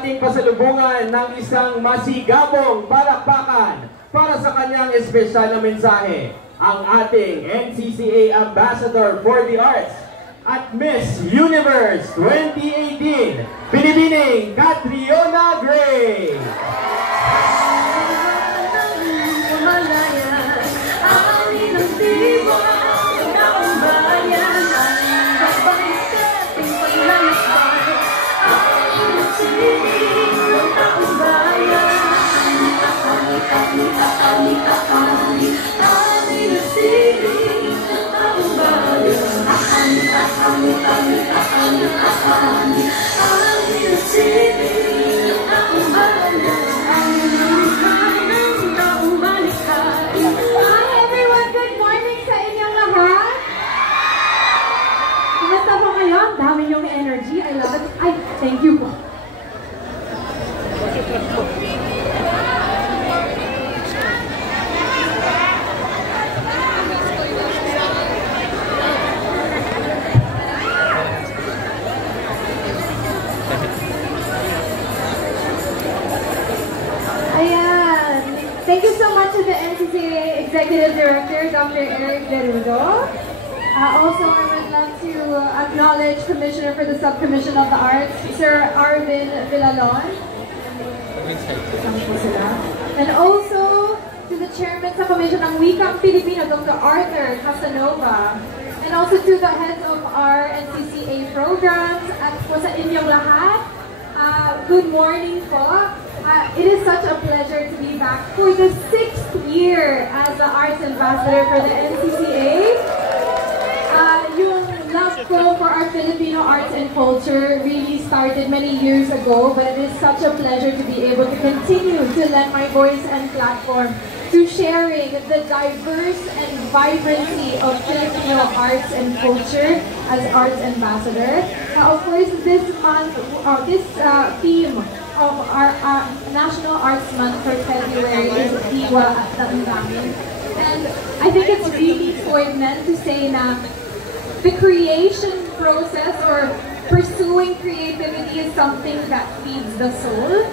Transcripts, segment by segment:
ating pasalubungan ng isang masigabong palakpakan para sa kanyang espesyal na mensahe, ang ating NCCA Ambassador for the Arts at Miss Universe 2018, Binibining Catriona Gray. Dami yung energy. I love it. Ay, thank you po. Ayan. Thank you so much to the NCCA Executive Director, Dr. Eric Derudo. Also, I would love to acknowledge Commissioner for the Subcommission of the Arts, Sir Arvin Villalon. And also to the Chairman sa Commission ng Wikang Pilipino, Dr. Arthur Casanova. And also to the heads of our NCCA programs at po sa inyong lahat. Good morning po. It is such a pleasure to be back for the 6th year as the Arts Ambassador for the NCCA. Yung love ko for our Filipino arts and culture really started many years ago, but it is such a pleasure to be able to continue to lend my voice and platform to sharing the diverse and vibrancy of Filipino arts and culture as Arts Ambassador. Of course, this month, this theme of our National Arts Month for February is Diwa at Damdamin. And I think it's really important to say na the creation process or pursuing creativity is something that feeds the soul,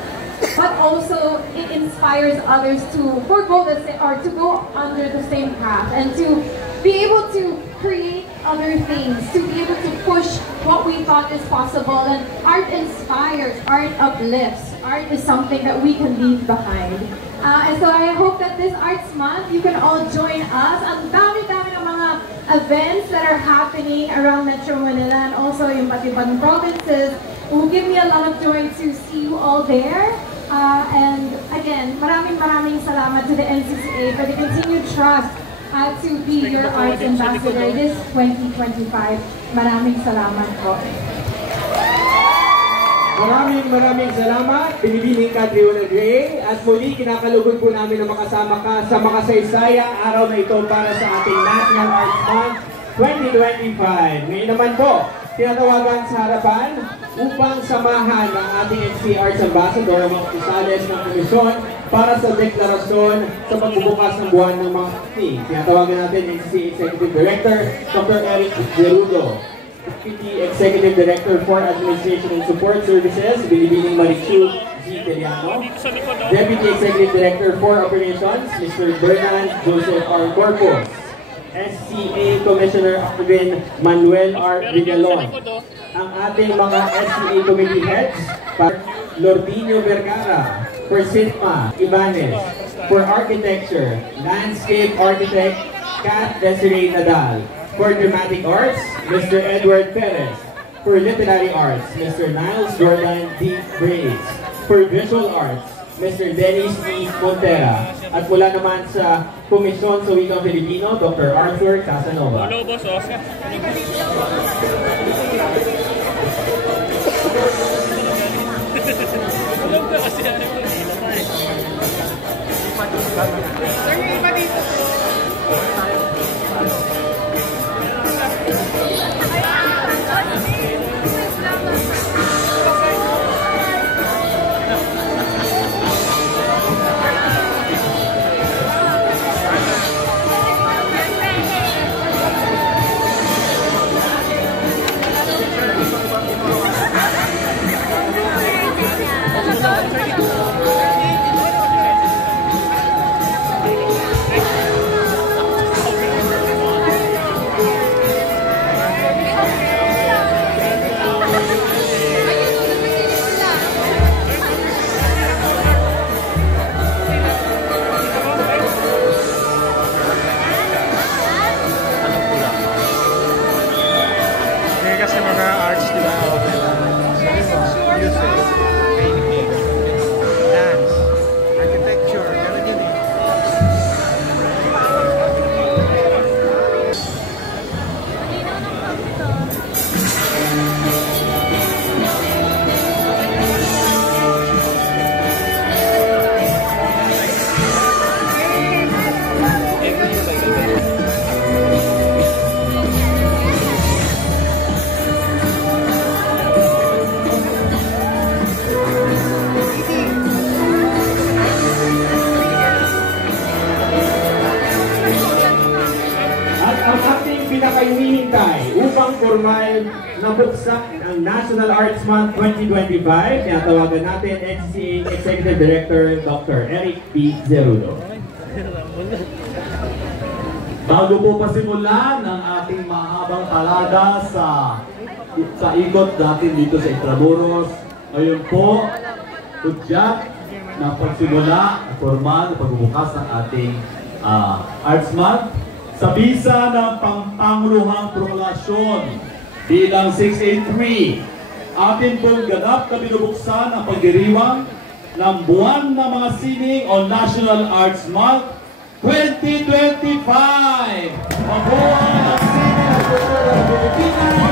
but also it inspires others to forgo the same or to go under the same path and to be able to create other things, to be able to push what we thought is possible. And art inspires, art uplifts, art is something that we can leave behind. And so I hope that this Arts Month, you can all join us. Ang dami-dami ng mga events that are happening around Metro Manila and also in iba't-ibang provinces. It will give me a lot of joy to see you all there. And again, maraming salamat to the NCCA for the continued trust to be your Arts Ambassador this 2025. Maraming salamat po. Maraming salamat, Binibining Catriona Gray. At muli, kinakalugod po namin na makasama ka sa makasaysayang araw na ito para sa ating National Arts Month 2025. Ngayon naman po, tinatawagan sa harapan upang samahan ng ating NCCA Arts Ambassador ang mga opisales ng komisyon para sa deklarasyon sa pagbubukas ng buwan ng mga acting. Tinatawagan natin NCCA Executive Director, Dr. Eric Derudo. Deputy Executive Director for Administration and Support Services, Binibining Marichu G. Teliano. Deputy Executive Director for Operations, Mr. Bernard Joseph R. Corpus. SCA Commissioner Arvin Manuel R. Villalon. Ang ating mga SCA Committee Heads, Lordino Vergara. For SITMA, Ibanez. For Architecture, Landscape Architect, Kat Desiree Nadal. For Dramatic Arts, Mr. Edward Perez. For Literary Arts, Mr. Niles Jordan D. Braids. For Visual Arts, Mr. Dennis E. Montera. At mula naman sa Komisyon sa Wikang Filipino, Dr. Arthur Casanova. Hello, boss. formal na buksan ang National Arts Month 2025. Tinatawagan natin NCCA Executive Director Dr. Eric P. Zerudo. Bago po pasimulan ang ating mahabang talaga sa ikot natin dito sa Intramuros, ngayon po, tudyak ng pagsimula, formal na pagbubukas ng ating Arts Month sa bisa ng pangpanguluhang proklamasyon bilang 683. Atin pong ganap na binubuksan ang pagdiriwang ng buwan ng mga sining o National Arts Month 2025. Mabuhay ang sining at kultura ng Pilipinas!